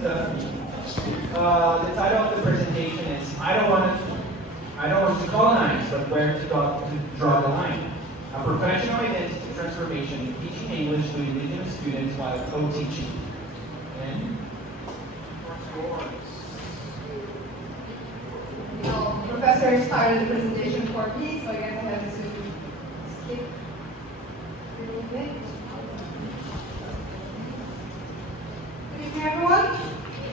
Delphine. The title of the presentation is I don't want to colonize, but where to draw the line. A professional identity transformation in teaching English to Indigenous students while co-teaching. And Professor started the presentation for me, so I guess I have to skip a little bit. Good evening, everyone.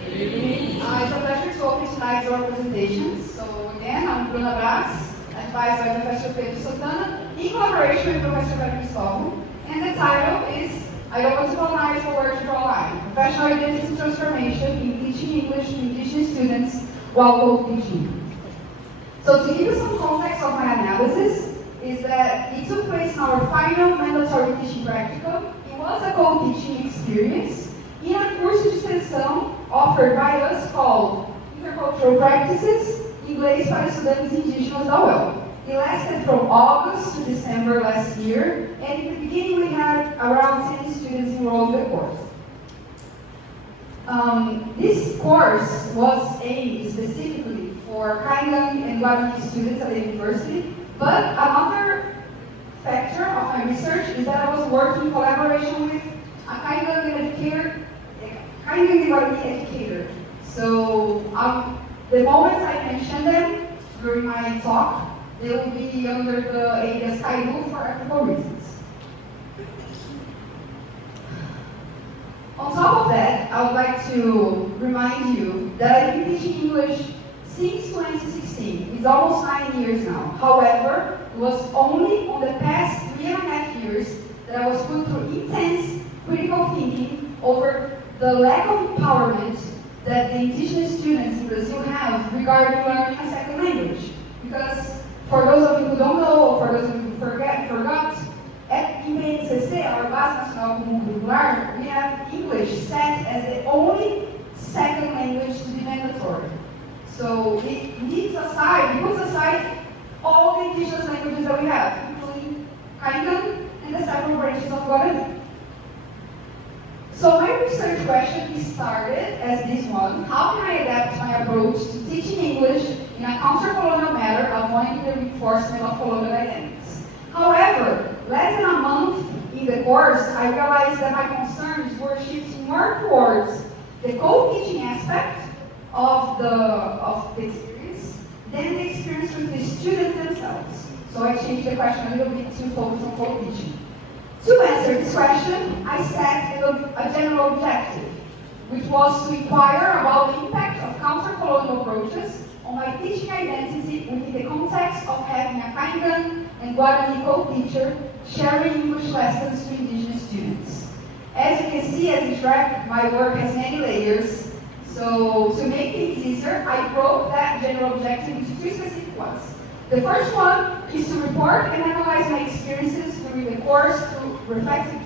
Good evening. It's a pleasure to open tonight's oral presentation. So again, I'm Bruna Brás, advised by Professor Pedro Santana, in collaboration with Professor Pedro, and the title is I don't want to colonize, but where to draw a line. Professional identity transformation in teaching English to Indigenous students while co-teaching. So to give you some context of my analysis, is that it took place in our final mandatory teaching practicum. It was a co-teaching experience in a curso de extensão offered by us called Intercultural Practices, Inglês para Estudantes Indígenas da UEL. It lasted from August to December last year, and in the beginning we had around 10 students enrolled in the course. This course was aimed specifically for Kaigan and Guarani students at the university, but another factor of my research is that I was working in collaboration with a Kaigan educator, Kaigan and Guarani educator. So the moment I mention them during my talk, they will be under the alias Kaigu for ethical reasons. On top of that, I would like to remind you that I've been teaching English since 2016. It's almost 9 years now. However, it was only on the past 3.5 years that I was put through intense critical thinking over the lack of empowerment that the Indigenous students in Brazil have regarding learning a second language. Because for those of you who don't know, or for those of you who forgot, at BNCC, our Base Nacional Comum Curricular, we have English set as the only second language to be mandatory. So it puts aside all the indigenous languages that we have, including Kaigan and the several branches of Guarani. So my research question started as this one: how can I adapt my approach to teaching English in a counter-colonial manner, avoiding the reinforcement of colonial identities? However, less than a month in the course, I realized that my concerns were shifting more towards the co-teaching aspect of the experience than the experience with the students themselves. So I changed the question a little bit to focus on co-teaching. To answer this question, I set a general objective, which was to inquire about the impact of counter-colonial approaches on my teaching identity within the context of having a Kaigan and Guarani co-teacher sharing English lessons to Indigenous students. As you can see as you track, my work has many layers. So to make things easier, I broke that general objective into 3 specific ones. The first one is to report and analyze my experiences during the course through reflective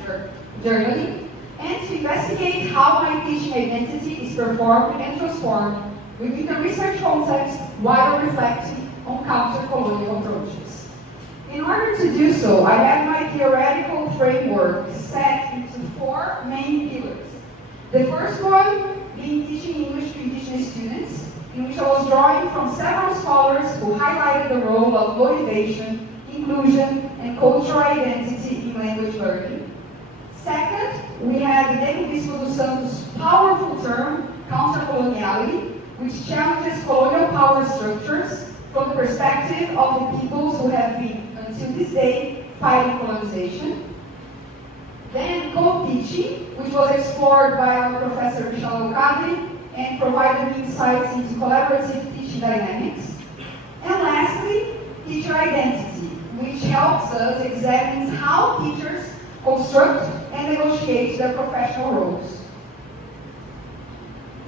journaling, and to investigate how my teaching identity is performed and transformed within the research context while reflecting on counter-colonial approaches. In order to do so, I have my theoretical framework set into 4 main pillars. The first one being teaching English to Indigenous students, in which I was drawing from several scholars who highlighted the role of motivation, inclusion, and cultural identity in language learning. Second, we have Diego Bispo dos Santos' powerful term, counter-coloniality, which challenges colonial power structures from the perspective of the peoples who have been, until this day, fighting colonization. Then co-teaching, which was explored by our Professor Michel Kadri and provided insights into collaborative teaching dynamics. And lastly, teacher identity, which helps us examine how teachers construct and negotiate their professional roles.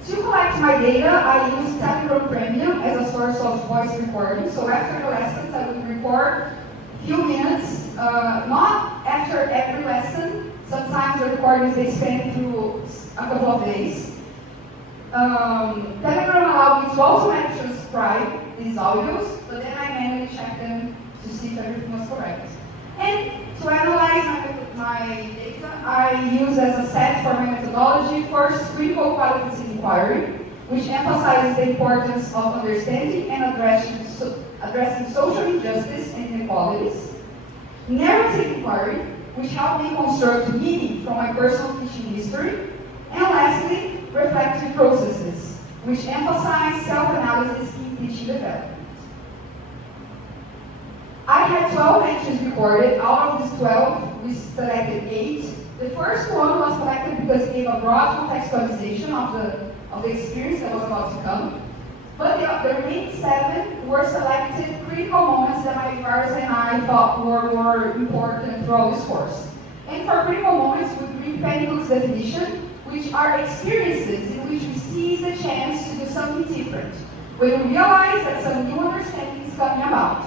To collect my data, I use Telegram Premium as a source of voice recording. So after the lessons, I would record a few minutes, not after every lesson. Sometimes the recordings they span through a couple of days. Telegram allowed me to automatically transcribe these audios, but then I manually check them to see if everything was correct. And to analyze my data, I use as a set for my methodology first Critical Qualitative inquiry, which emphasizes the importance of understanding and addressing social injustice and inequalities. Narrative inquiry, which helped me construct meaning from my personal teaching history. And lastly, reflective processes, which emphasize self-analysis in teaching development. I had 12 entries recorded. Out of these 12, we selected 8. The first one was selected because it gave a broad contextualization of the experience that was about to come. But the remaining 7 were selected critical moments that my advisors and I thought were more important throughout this course. And for critical moments, we read Pedro's definition, which are experiences in which we seize the chance to do something different, when we realize that some new understanding is coming about.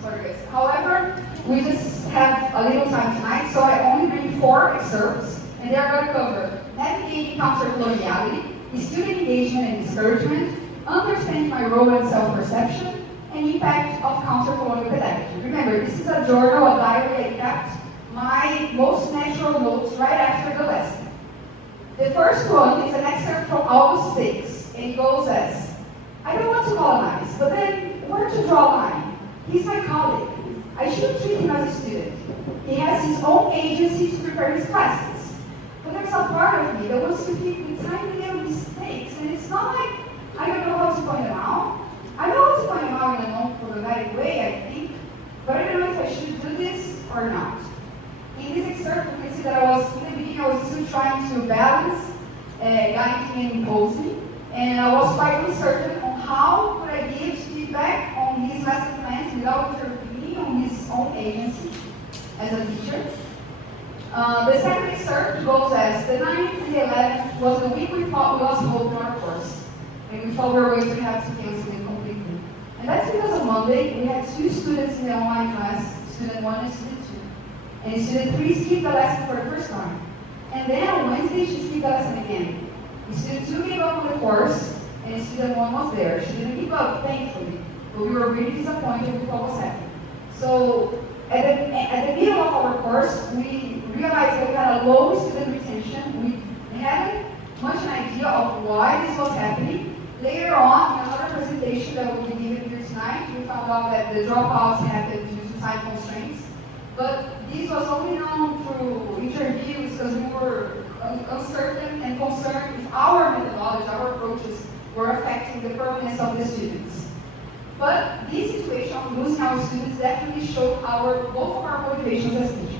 Sorry guys. However, we just have a little time tonight, so I only bring 4 excerpts, and they're going to cover navigating counter-coloniality, student engagement and discouragement, understanding my role and self-perception, and impact of counter-colonial pedagogy. Remember, this is a journal, a diary I kept my most natural notes right after the lesson. The first one is an excerpt from August 6, and it goes as, I don't want to colonize, but then where to draw a line? He's my colleague. I should treat him as a student. He has his own agency to prepare his classes. But there's a part of me that wants to pick with tiny little mistakes, and it's not like I don't know how to point them out. I know how to point them out in a non-problematic way, I think, but I don't know if I should do this or not. In this excerpt, you can see that in the beginning, I was still trying to balance guiding and imposing, and I was quite uncertain on how could I give feedback on his lesson plans without intervening on his own agency as a teacher. The second excerpt goes as, the 9th and the 11th was the week we thought we lost hope in our course, and we thought we were going to have to cancel it completely. And that's because on Monday, we had 2 students in the online class, student 1 and student 2. And student 3 skipped the lesson for the first time. And then on Wednesday, she skipped the lesson again. And student 2 gave up on the course, and student 1 was there. She didn't give up, thankfully, but we were really disappointed with what was happening. So at the middle of our course, we realized that we had a low student retention. We hadn't much an idea of why this was happening. Later on, in another presentation that will be given here tonight, we found out that the dropouts happened due to time constraints. But this was only known through interviews because we were uncertain and concerned if our methodology, our approaches were affecting the permanence of the students. But this situation of losing our students definitely showed both of our motivations as teachers.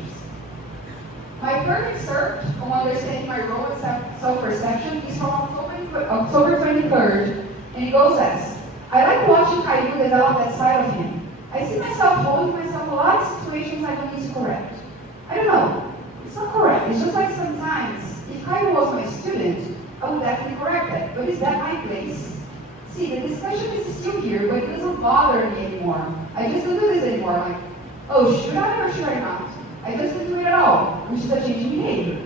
My third excerpt on understanding my role and self-perception is from October 23rd, and it goes as, I like watching Caillou develop that side of him. I see myself holding myself a lot of situations I don't need to correct. I don't know, it's not correct, it's just like sometimes, if Caillou was my student, I would definitely correct that, but is that my place? See, the discussion is still here, but it doesn't bother me anymore. I just don't do this anymore, like, oh, should I or should I not? I just don't do it at all, which is a change in behavior.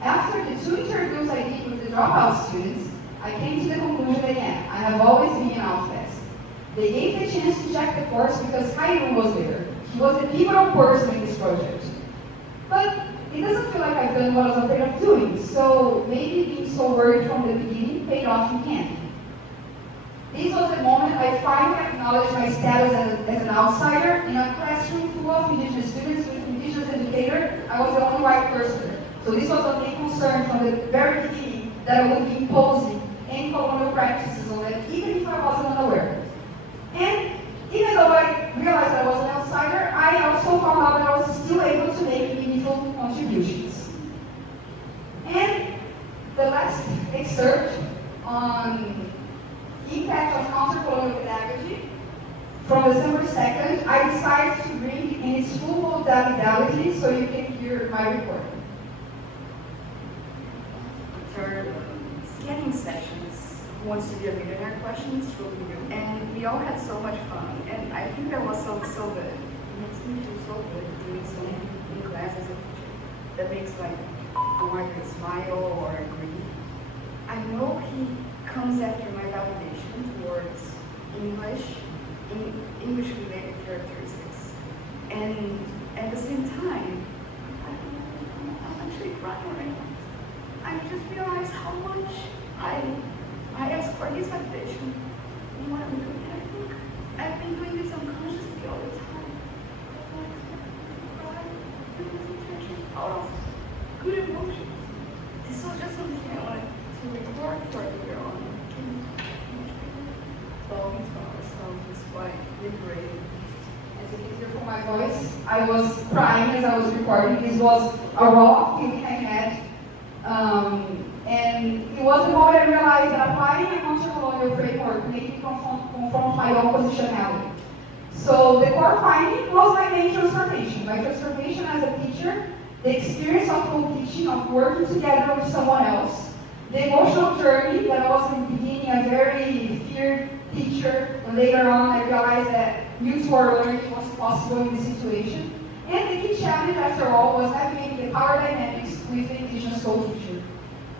After the 2 interviews I did with the dropout students, I came to the conclusion again, I have always been an outcast. They gave the chance to check the course because Caillou was there. He was the pivotal person in this project. But it doesn't feel like I've done what I was afraid of doing, so maybe being so worried from the beginning paid off in the end. This was the moment I finally acknowledged my status as an outsider in a classroom full of Indigenous students with Indigenous educator. I was the only white person there. So this was a big concern from the very beginning that I would be imposing any colonial practices on them, even if I wasn't unaware. And even though I realized that I was an outsider, I also found out that I was still able to make meaningful contributions. And the last excerpt on impact of counter-colonial pedagogy, from December 2nd, I decided to bring in its full modality so you can hear my recording. For scanning sessions, who wants to be a leader in our questions? And we all had so much fun, and I think that was so good. It makes me feel so good doing something in class as a teacher that makes like a marker smile or agree. I know he comes after my validation towards English-related characteristics, and at the same time, actually crying right now. I just realized how much I ask for this validation in what I'm doing. And I think I've been doing this unconsciously all the time. Out of good emotions. This was just something I wanted to record for later on. So it's quite liberating. As you can hear from my voice, I was crying as I was recording. This was a raw feeling I had. And it was the moment I realized that applying a counter-colonial framework made me confront my own positionality. So the core finding was my main transformation. My transformation as a teacher, the experience of co-teaching, of working together with someone else, the emotional journey that I was in the beginning a very feared teacher, and later on I realized that mutual learning was possible in this situation. And the key challenge, after all, was navigating the power dynamics with the Indigenous co-teacher.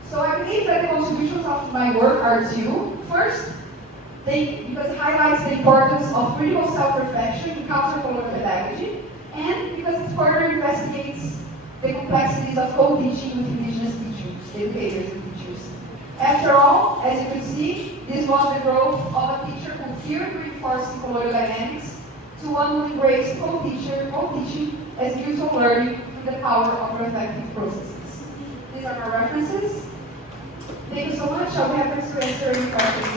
So I believe that the contributions of my work are two. First, because it highlights the importance of critical self-reflection in counter-colonial pedagogy, and because it further investigates the complexities of co-teaching with Indigenous teachers, educators and teachers. After all, as you can see, this was the growth of a teacher who feared reinforcing colonial dynamics to one who embraced co-teaching as mutual learning through the power of reflective processes. These are my references. Thank you so much. I'll be happy to answer any questions.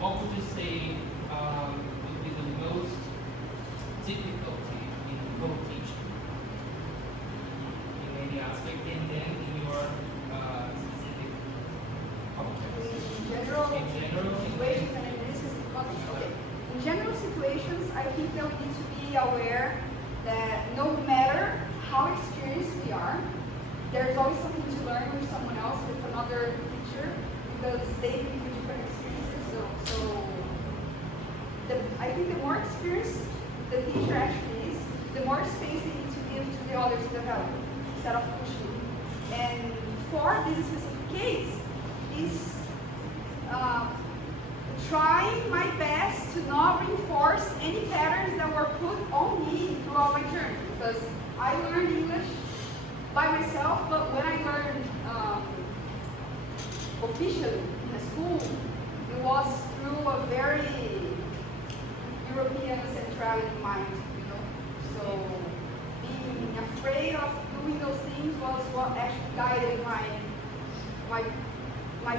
What would you say would be the most difficulty in co-teaching in any aspect, and then in your specific context? In general situations and in this specific context. Okay. In general situations, I think that we need to be aware that no matter how experienced we are, there's always something to learn with someone else, with another teacher, because they bring different experiences. I think the more experienced the teacher actually is, the more space they need to give to the others to develop, instead of pushing. And for this specific case, is trying my best to not reinforce any patterns that were put on me throughout my journey. Because I learned English by myself, but when I learned officially in a school, it was through a very European centrality mind, you know. So being afraid of doing those things was what actually guided my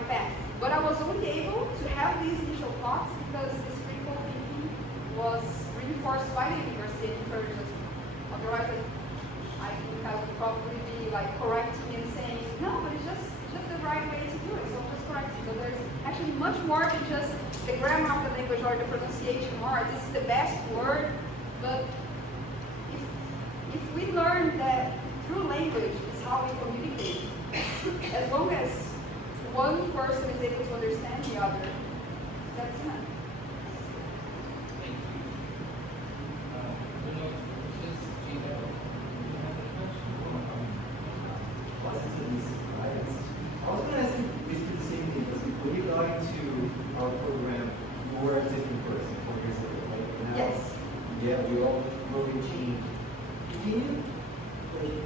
path. But I was only able to have these initial thoughts because this critical thinking was reinforced by the university and encouraged us. Otherwise, I think I would probably be like correcting and saying, no, but it's just the right way to do it. So I'm just correcting. So there's actually much more than just the grammar of the language or the pronunciation, or this is the best word. But if we learn that through language is how we communicate, as long as one person is able to understand the other, that's enough. Thank you. I was going to ask you basically the same thing, because when you got into our program, you were a different person 4 years ago, right? Now, Yes. Yeah, we all really changed. Can you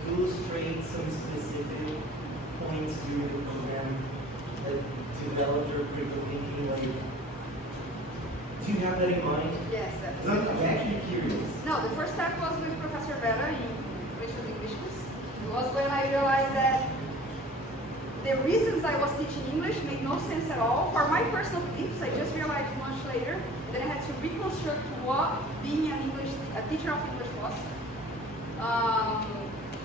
illustrate some specific points during the program that developed your critical thinking? Like, do you have that in mind? Yes, Because I'm actually curious. No, the first step was with Professor Pedro in Critical Linguistics. It was when I realized that the reasons I was teaching English made no sense at all. For my personal beliefs, I just realized much later. Then I had to reconstruct what being a teacher of English was.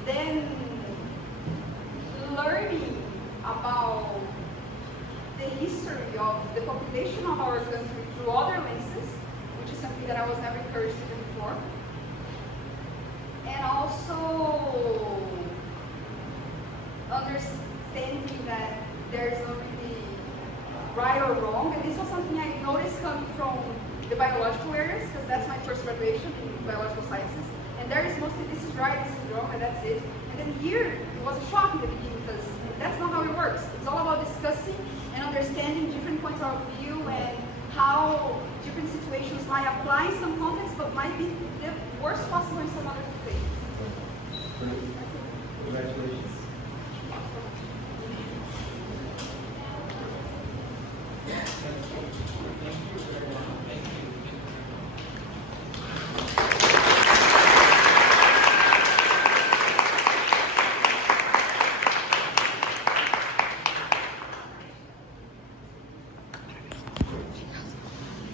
Then learning about the history of the population of our country through other lenses, which is something that I was never encouraged to do before. And also thinking that there's no really right or wrong. And this was something I noticed coming from the biological areas, because that's my first graduation in biological sciences. And there is mostly this is right, this is wrong, and that's it. And then here, it was a shock in the beginning, because that's not how it works. It's all about discussing and understanding different points of view and how different situations might apply in some contexts, but might be the worst possible in some other situations. Congratulations. Thank you very much.